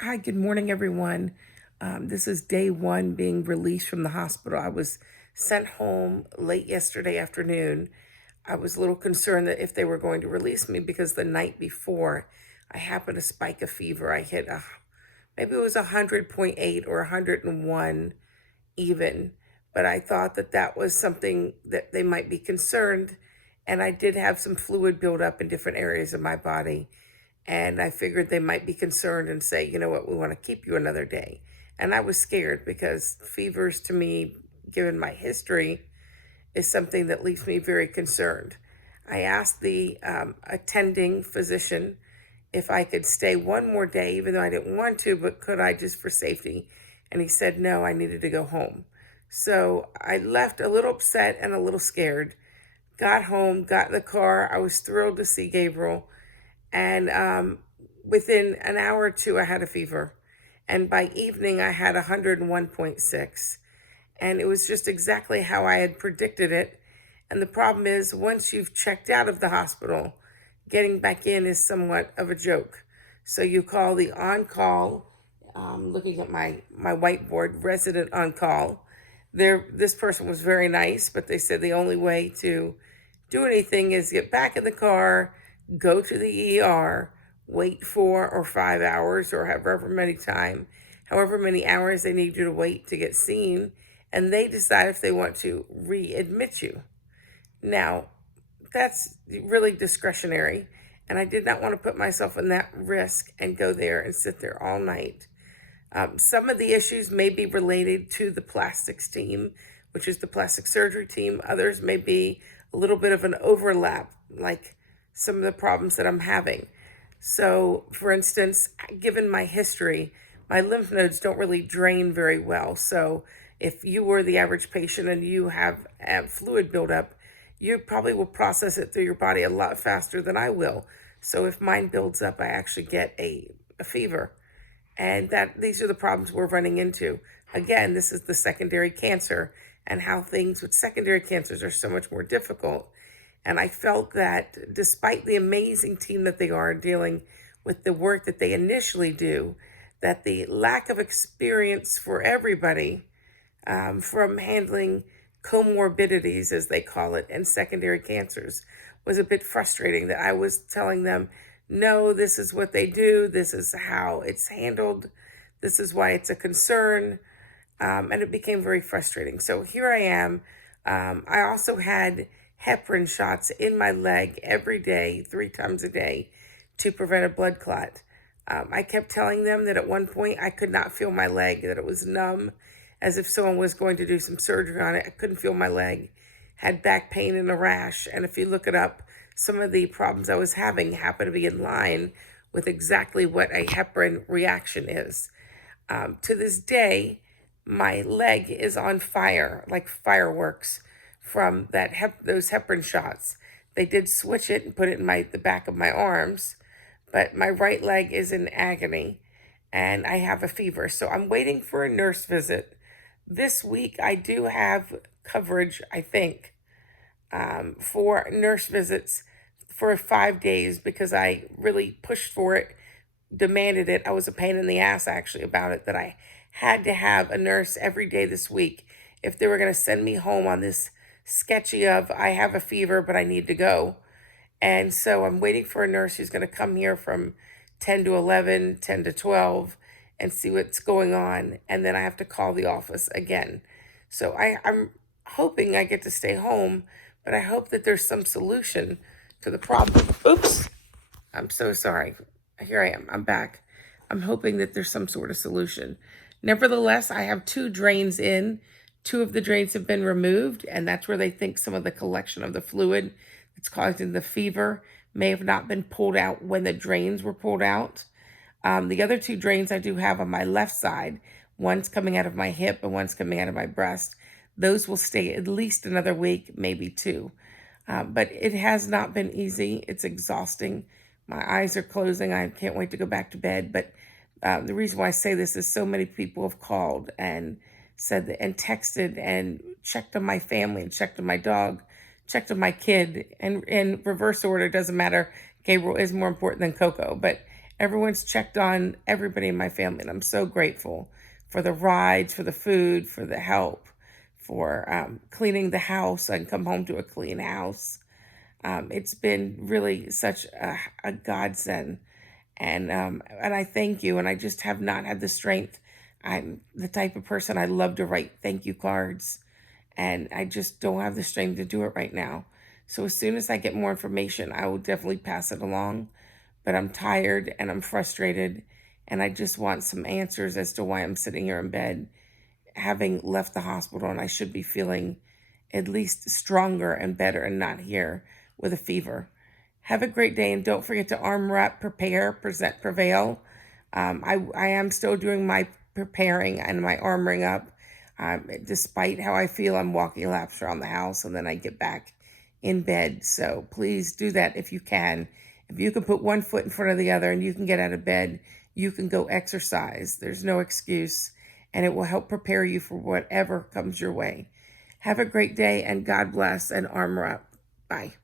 Hi, good morning, everyone. This is day one being released from the hospital. I was sent home late yesterday afternoon. I was a little concerned that if they were going to release me because the night before I happened to spike a fever. I hit maybe it was 100.8 or 101 even, but I thought that that was something that they might be concerned. And I did have some fluid build up in different areas of my body. And I figured they might be concerned and say, you know what, we want to keep you another day. And I was scared because fevers to me, given my history, is something that leaves me very concerned. I asked the attending physician if I could stay one more day, even though I didn't want to, but could I just for safety? And he said no, I needed to go home. So I left a little upset and a little scared. Got home, got in the car. I was thrilled to see Gabriel. And within an hour or two, I had a fever. And by evening, I had 101.6. And it was just exactly how I had predicted it. And the problem is, once you've checked out of the hospital, getting back in is somewhat of a joke. So you call the on call, looking at my whiteboard, resident on call. This person was very nice, but they said the only way to do anything is get back in the car, go to the ER, wait 4 or 5 hours or however many hours they need you to wait to get seen, and they decide if they want to readmit you. Now, that's really discretionary, and I did not want to put myself in that risk and go there and sit there all night. Some of the issues may be related to the plastics team, which is the plastic surgery team. Others may be a little bit of an overlap, like some of the problems that I'm having. So, for instance, given my history, my lymph nodes don't really drain very well. So, if you were the average patient and you have fluid buildup, you probably will process it through your body a lot faster than I will. So, if mine builds up, I actually get a fever, and that these are the problems we're running into. Again, this is the secondary cancer, and how things with secondary cancers are so much more difficult. And I felt that despite the amazing team that they are dealing with the work that they initially do, that the lack of experience for everybody, from handling comorbidities, as they call it, and secondary cancers was a bit frustrating. That I was telling them, no, this is what they do, this is how it's handled, this is why it's a concern. And it became very frustrating. So here I am. I also had heparin shots in my leg every day, 3 times a day, to prevent a blood clot. I kept telling them that at one point I could not feel my leg, that it was numb, as if someone was going to do some surgery on it. I couldn't feel my leg, had back pain and a rash. And if you look it up, some of the problems I was having happen to be in line with exactly what a heparin reaction is. To this day, my leg is on fire, like fireworks, from those heparin shots. They did switch it and put it in the back of my arms, but my right leg is in agony, and I have a fever. So I'm waiting for a nurse visit. This week, I do have coverage, I think, for nurse visits for 5 days because I really pushed for it, demanded it. I was a pain in the ass actually about it, that I had to have a nurse every day this week if they were going to send me home on this sketchy of I have a fever but I need to go. And so I'm waiting for a nurse who's going to come here from 10 to 11, 10 to 12 and see what's going on. And then I have to call the office again. So I'm hoping I get to stay home, but I hope that there's some solution to the problem. Oops, I'm so sorry. Here I am. I'm back. I'm hoping that there's some sort of solution. Nevertheless, I have 2 drains in. 2 of the drains have been removed, and that's where they think some of the collection of the fluid that's causing the fever may have not been pulled out when the drains were pulled out. The other 2 drains I do have on my left side, one's coming out of my hip and one's coming out of my breast. Those will stay at least another week, maybe 2. But it has not been easy. It's exhausting. My eyes are closing. I can't wait to go back to bed. But the reason why I say this is so many people have called and said that, and texted and checked on my family and checked on my dog, checked on my kid, and in reverse order, doesn't matter. Gabriel is more important than Coco, but Everyone's checked on everybody in my family, and I'm so grateful for the rides, for the food, for the help, for cleaning the house. I can come home to a clean house. It's been really such a godsend, and I thank you. And I just have not had the strength. I'm the type of person I love to write thank you cards, and I just don't have the strength to do it right now. So as soon as I get more information, I will definitely pass it along. But I'm tired and I'm frustrated, and I just want some answers as to why I'm sitting here in bed, having left the hospital, and I should be feeling at least stronger and better and not here with a fever. Have a great day, and don't forget to armor up, prepare, present, prevail. I am still doing my preparing and my armoring up. Despite how I feel, I'm walking laps around the house and then I get back in bed. So please do that if you can. If you can put one foot in front of the other and you can get out of bed, you can go exercise. There's no excuse, and it will help prepare you for whatever comes your way. Have a great day, and God bless, and armor up. Bye.